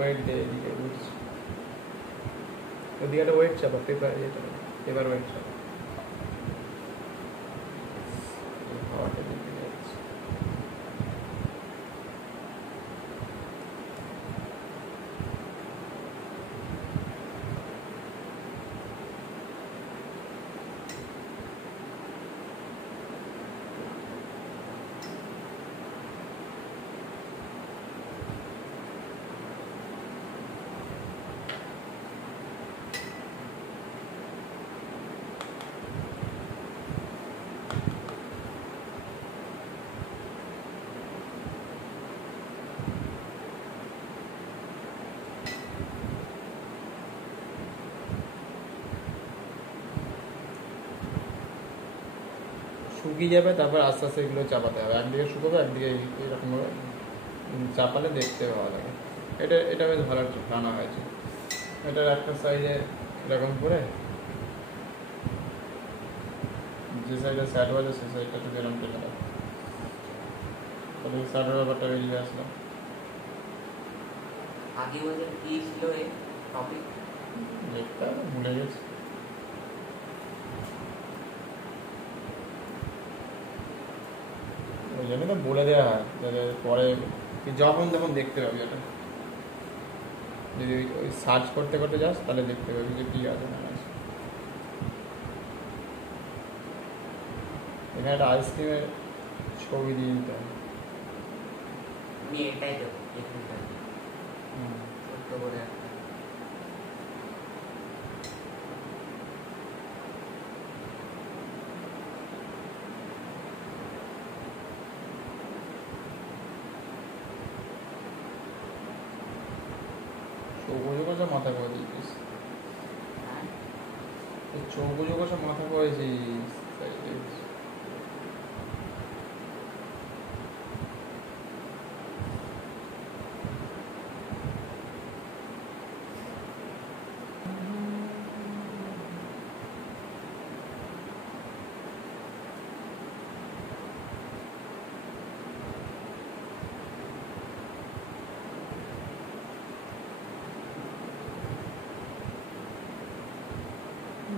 Wait দে এদিকে বুঝছি ওদিকে একটা ওয়েট চাপা পেপার এটা পেপার ওয়েট চাপা হাওয়াটা দিকে যাচ্ছে শুকিয়ে যাবে তারপর আস্তে আস্তে এগুলো চাপাতে হবে একদিকে শুকোবে একদিকে এরকমভাবে চাপালে দেখতে ভালো লাগে এটা এটা বেশ ভালো রান্না হয়েছে এটার একটা সাইডে এরকম করে যে সাইডে স্যাট হয়েছে সেই সাইডটা একটু এরকম টেনে দেয় তাহলে স্যাটের ব্যাপারটা বেরিয়ে আসলো আগে বছর কি ছিল এই টপিক দেখতে হবে ভুলে গেছি ওই জন্য তো বলে দেওয়া হয় যাতে পরে যখন তখন দেখতে পাবি এটা যদি ওই সার্চ করতে করতে যাস তাহলে দেখতে পাবি যে কী আছে না আছে এখানে একটা আইসক্রিমের ছবি দিয়ে দিতে হবে আমি এটাই দেবো এখানটা ছোট্ট করে একটা চৌকো চৌকো মাথা করে দিয়েছিস চৌকো চৌকো সব মাথা করেছিস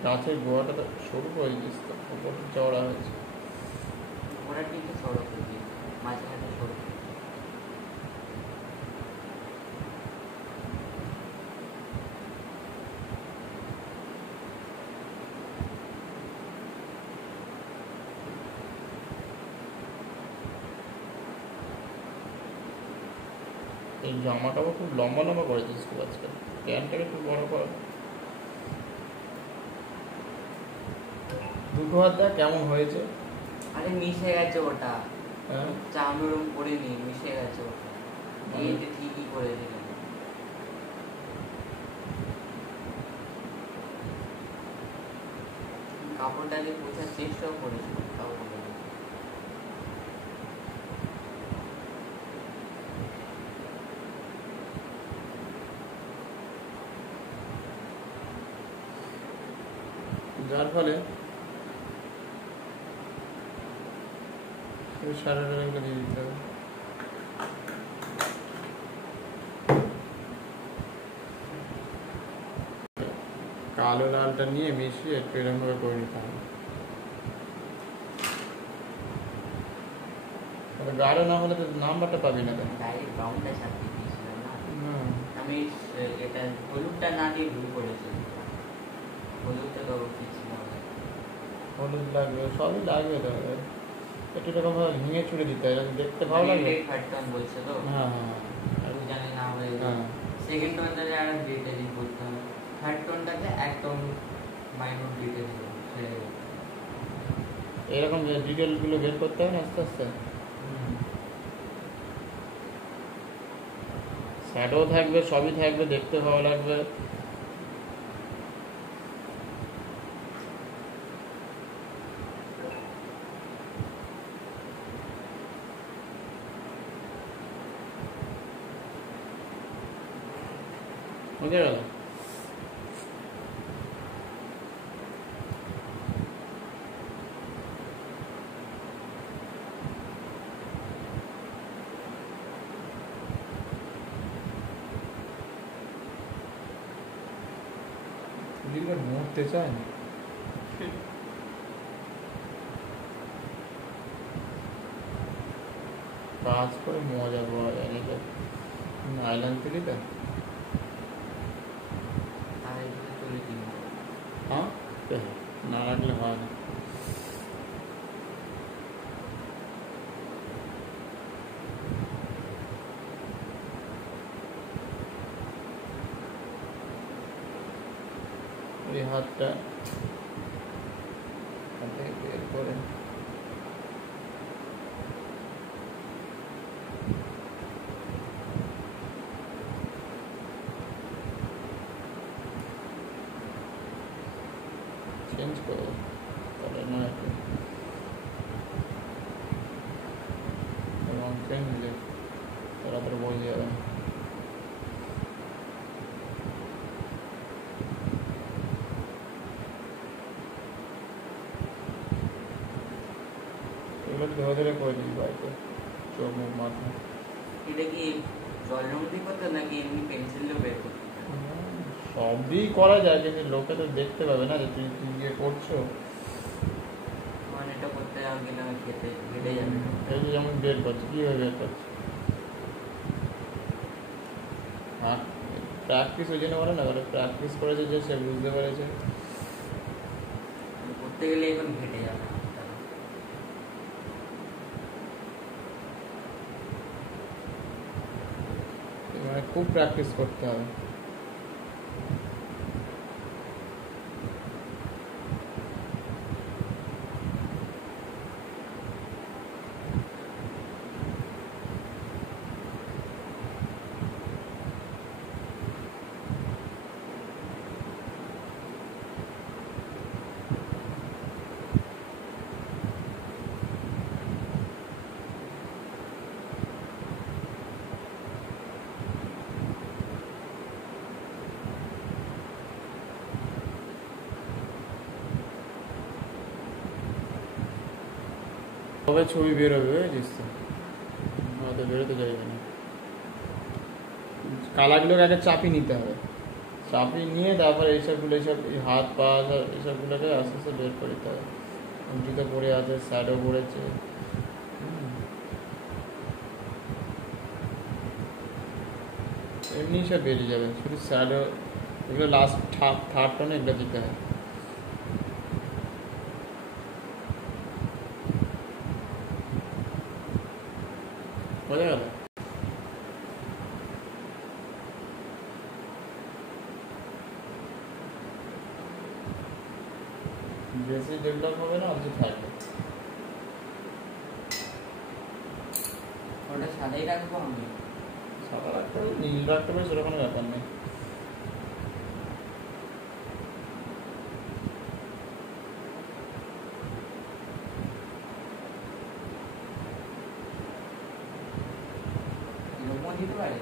গাছের গোড়াটা তো সরু করে দিস তো ওপরটা চওড়া হয়েছে ওরা কিন্তু সড়ক দিয়ে মাঝখানে সড়ক এই জামাটাও খুব লম্বা লম্বা করেছিস খুব আজকাল প্যান্টটাকে খুব বড় কর দুটো হাত দেখ কেমন হয়েছে আরে মিশে গেছে ওটা হ্যাঁ আমি ওরকম করিনি মিশে গেছে ওটা এইটা ঠিকই করে দিলাম কাপড়টাকে বোঝার চেষ্টাও করেছিল তাও বলে দিলাম। যার ফলে সারা রাতগুলো দিয়ে দিতে হবে কালো লালটা নিয়ে মিশিয়ে একটু এরকমভাবে করে নিতে হবে গাঢ় না হলে তো নাম্বারটা পাবি না তাই ডাইরেক্ট ব্রাউনটা ছাপিয়ে দিয়েছিলাম না না আমি এটা হলুদটা না দিয়ে ভুল করেছিলাম হলুদটা তো কি ছিল হলুদ লাগবে সবই লাগবে তো একটু এরকম ভাবে ভেঙে চুড়ে দিতে হয় দেখতে ভালো লাগবে থার্ড টোন বলছে তো হ্যাঁ হ্যাঁ আমি জানি না হয়ে হ্যাঁ সেকেন্ড টোনটাতে আর ডিটেলিং করতে হবে থার্ড টোনটাতে একদম মাইনর ডিটেলিং এরকম ডিটেলগুলো বের করতে হবে না আস্তে আস্তে শ্যাডো থাকবে সবই থাকবে দেখতে ভালো লাগবে বুঝে গেল উঠতে চায় না। কাজ করে মজা পাওয়া যায় না। আইল্যান্ড থেকে তো আর চলে কিনবো। হ্যাঁ না রাখলে হয় না। এই হাতটা হাতে বের করে চেঞ্জ করে তাহলে না একটু রং চেঞ্জ হলে তাড়াতাড়ি বোঝা যাবে না। এগুলো ধরে ধরে করে দিই বাইকে, চোখ মুখ মাথা। এটা কি জল রং দিয়ে করতে নাকি এমনি পেন্সিল দিয়ে বের করতে? সবই করা যায়, কিন্তু লোকে তো দেখতে পাবে না যে তুই তুই গিয়ে করছো। মানে এটা করতে গেলে আমি খেতে কেটে যাবে। এই যে যেমন বের করছি, কীভাবে বের করছি? হ্যাঁ, প্র্যাকটিস ওই জন্য করে না, প্র্যাকটিস করেছে যে সে বুঝতে পেরেছে। করতে গেলে এখন ঘেটে যাবে। মানে খুব প্র্যাকটিস করতে হবে। তবে ছবি বেরোবে, বুঝেছিস তো? হয়তো বেরোতে চাইবে না। কালারগুলোকে আগে চাপিয়ে নিতে হবে, চাপিয়ে নিয়ে তারপরে এইসবগুলো, এইসব হাত পা এইসবগুলোকে আস্তে আস্তে বের করে দিতে হবে। জুতো পরে আছে, স্যাডও পড়েছে, এমনি সব বেরিয়ে যাবে। শুধু স্যাডও এগুলো লাস্ট থার্ড টনে এগুলো দিতে হয়। বোঝা গেল? বেশি ডেভেলপ হবে না, অবশ্যই থাকবে। ওটা সাদাই রাখবো আমি। সাদা রাখতে হবে, নীল রাখতে হবে, সেটা কোনো ব্যাপার নেই। এরকমও দিতে পারে।